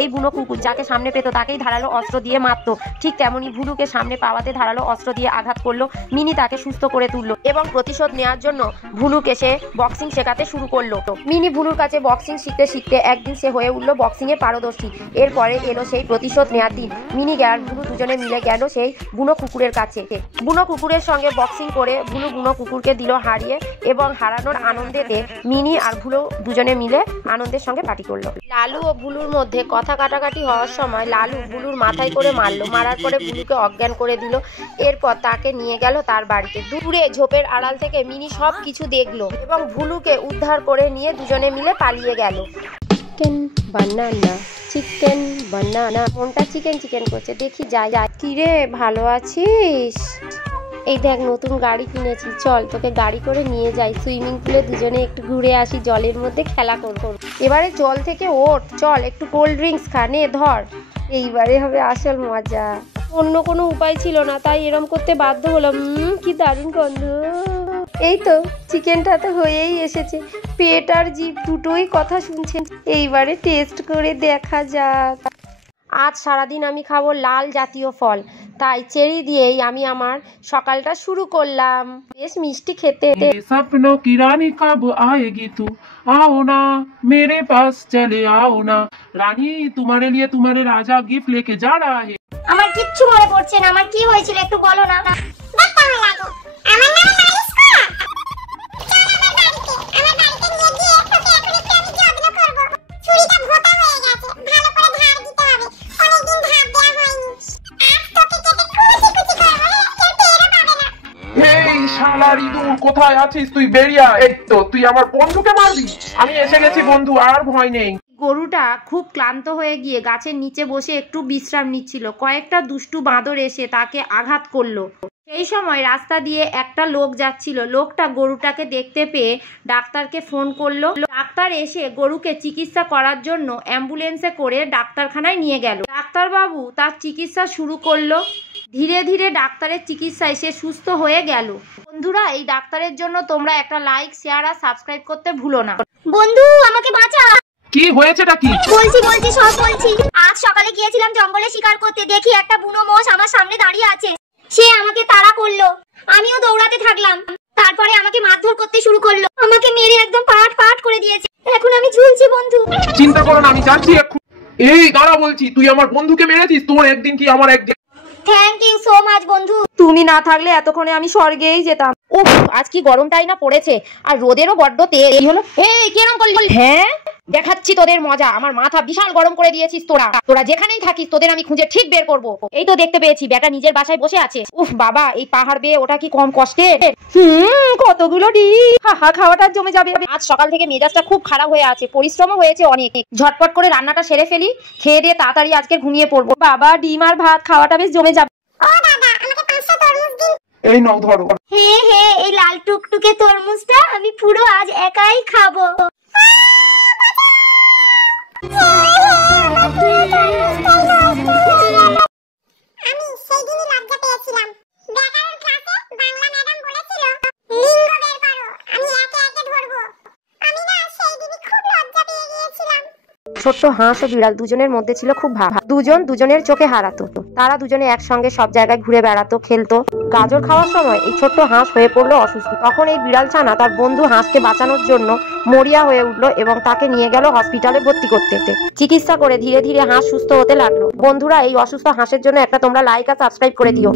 এই বুনো কুকুর যাকে সামনে পেত তাকেই ধারালো অস্ত্র দিয়ে মারত। ঠিক তেমনি ভুলুকে সামনে পাওয়াতে ধারালো অস্ত্র দিয়ে আঘাত করলো। মিনি তাকে সুস্থ করে তুললো এবং প্রতিশোধ নেওয়ার জন্য ভুলুকে সে বক্সিং শেখাতে শুরু করলো। মিনি ভুলুর কাছে বক্সিং শিখতে শিখতে একদিন সে হয়ে উঠলো বক্সিং এ পারদর্শী। এরপরে এলো সেই প্রতিশোধ নেওয়ার দিন। মিনি আর ভুলু দুজনে মিলে গেল সেই বুনো কুকুরের কাছে। বুনো কুকুরের সঙ্গে বক্সিং করে ভুলু বুনো কুকুরকে দিল হারিয়ে এবং হারানোর আনন্দেতে মিনি আর ভুলু দুজনে মিলে আনন্দের সঙ্গে পার্টি করলো। লালু ও ভুলুর মধ্যে কথা কাটাকাটি হওয়ার সময় লালু ভুলুর মাথায় করে মারলো। মারার পরে ভুলুকে অজ্ঞান করে দিল। এরপর তাকে নিয়ে গেল তার বাড়িতে। দূরে ঝোপের আড়াল থেকে মিনি সব কিছু দেখলো এবং ভুলুকে উদ্ধার করে নিয়ে দুজনে মিলে পালিয়ে গেল। চিকেন বানানা চিকেন বানানা, মনটা চিকেন চিকেন করছে, দেখি যাই। কিরে ভালো আছিস? এই দেখ নতুন গাড়ি কিনেছি, চল তোকে গাড়ি করে নিয়ে যাই সুইমিং পুলে, দুজনে একটু ঘুরে আসি, জলের মধ্যে খেলা করবো। এবারে জল থেকে ওঠ, চল একটু কোল্ড ড্রিঙ্কস খা, নে ধর, এইবারে হবে আসল মজা। অন্য কোনো উপায় ছিল না, তাই এরম করতে বাধ্য হলাম। কি দারুণ গন্ধ। এই তো চিকেনটা তো হয়েই এসেছে, পেট আর জিভ দুটোই কথা শুনছেন। এইবারে টেস্ট করে দেখা যাক। আজ সারাদিন আমি খাবো লাল জাতীয় ফল, তাই চেরি দিয়েই আমি আমার সকালটা শুরু করলাম। বেশ মিষ্টি খেতে। सपनों की रानी कब आएगी तू, आओ ना मेरे पास चले आओ ना, रानी तुम्हारे लिए तुम्हारे राजा गिफ्ट लेके जा रहा है। আমার কিচ্ছু মনে পড়ছে না, আমার কি হয়েছিল একটু বলো না। দেখতে ভালো লাগে। আমার নাম মালিশ করা। চল আমার বাড়িতে, আমার বাড়িতে নিয়ে গিয়ে তোকে এখন একটু আমি যত্ন করব। ছুরিটা ভোঁতা হয়ে গেছে, ভালো করে ধার দিতে হবে, অনেকদিন ধার দেওয়া হয়নি। আজ তোকে কেটে কুচি কুচি করব, কেউ টেরও পাবে না। এই শালার ইঁদুর, কোথায় আছিস তুই? বেরিয়ে আয়। এই তো তুই আমার বন্ধুকে মারলি। আমি এসে গেছি বন্ধু, আর ভয় নেই। গরুটা খুব ক্লান্ত হয়ে গিয়ে গাছের নিচে বসে একটু বিশ্রাম নিচ্ছিল। কয়েকটা দুষ্টু বাঁদর এসে তাকে আঘাত করলো। সেই সময় রাস্তা দিয়ে একটা লোক যাচ্ছিল। লোকটা গরুটাকে দেখতে পেয়ে ডাক্তারকে ফোন করলো। ডাক্তার এসে গরুকে চিকিৎসা করার জন্য অ্যাম্বুলেন্সে করে ডাক্তারখানায় নিয়ে গেল। ডাক্তারবাবু তার চিকিৎসা শুরু করলো। ধীরে ধীরে ডাক্তারের চিকিৎসায় সে সুস্থ হয়ে গেল। বন্ধুরা, এই ডাক্তারের জন্য তোমরা একটা লাইক, শেয়ার আর সাবস্ক্রাইব করতে ভুলো না। বন্ধু আমাকে বাঁচা। কি হয়েছেটা কি? বলছি সব বলছি। আজ সকালে গিয়েছিলাম জঙ্গলে শিকার করতে, দেখি একটা বুনো মোষ আমার সামনে দাঁড়িয়ে আছে। সে আমাকে তাড়া করলো, আমিও দৌড়াতে থাকলাম। তারপরে আমাকে মারধর করতে শুরু করলো, আমাকে মেরে একদম পাট করে দিয়েছে। এখন আমি ঝুলছি বন্ধু। চিন্তা করো না, আমি যাচ্ছি এখন। এই দাঁড়া বলছি, তুই আমার বন্ধুকে মেরেছিস, তোর একদিন কি আমার একদিন। থ্যাংক ইউ সো মাচ বন্ধু। তুমি না থাকলে এতক্ষণে আমি স্বর্গেই যেতাম। উফ, আজ কি গরমটাই না পড়েছে, আর রোদেরও বড্ড তেজ। এই হলো, এই কেরম করলি? হ্যাঁ দেখাচ্ছি তোদের মজা। আমার মাথা বিশাল গরম করে দিয়েছিস তোরা যেখানেই থাকিস, তোদের আমি খুঁজে ঠিক বের করব। এই তো দেখতে পেয়েছি, বেটা নিজের বাসায় বসে আছে। উফ বাবা, এই পাহাড় বেয়ে ওটা কি কম কষ্টের? কতগুলো ডিম, হাহা খাওয়াটা জমে যাবে। আজ সকাল থেকে মেজাজটা খুব খারাপ হয়ে আছে, পরিশ্রমও হয়েছে অনেক। ঝটপট করে রান্নাটা সেরে ফেলি, খেয়ে দিয়ে তাড়াতাড়ি আজকে ঘুমিয়ে পড়বো। বাবা, ডিম আর ভাত খাওয়াটা বেশ জমে যাবে। ও দাদা, আমাকে 5টা তরমুজ দিন। এই নাও ধরো। হে এই লাল টুকটুকে তরমুজটা আমি পুরো আজ একাই খাবো। আমি সেই দিনই লজ্জা পেয়েছিলাম। ব্যাকরণ ক্লাসে বাংলা ম্যাডাম বলেছিল লিঙ্গ বের করো, আমি একে একে ধরবো। আমি না সেই দিনই খুব লজ্জা পেয়ে গিয়েছিলাম। ছোট্ট হাঁস ও বিড়াল দুজনের মধ্যে ছিল খুব ভাব। দুজন দুজনের চোখে হারাতো। তারা দুজনে একসঙ্গে সব জায়গায় ঘুরে বেড়াতো, খেলতো। গাজর খাওয়ার সময় এই ছোট্ট হাঁস হয়ে পড়লো অসুস্থ। তখন এই বিড়াল ছানা তার বন্ধু হাঁসকে বাঁচানোর জন্য মরিয়া হয়ে উঠলো এবং তাকে নিয়ে গেল হসপিটালে ভর্তি করতে। চিকিৎসা করে ধীরে ধীরে হাঁস সুস্থ হতে লাগলো। বন্ধুরা, এই অসুস্থ হাঁসের জন্য একটা তোমরা লাইক আর সাবস্ক্রাইব করে দিও।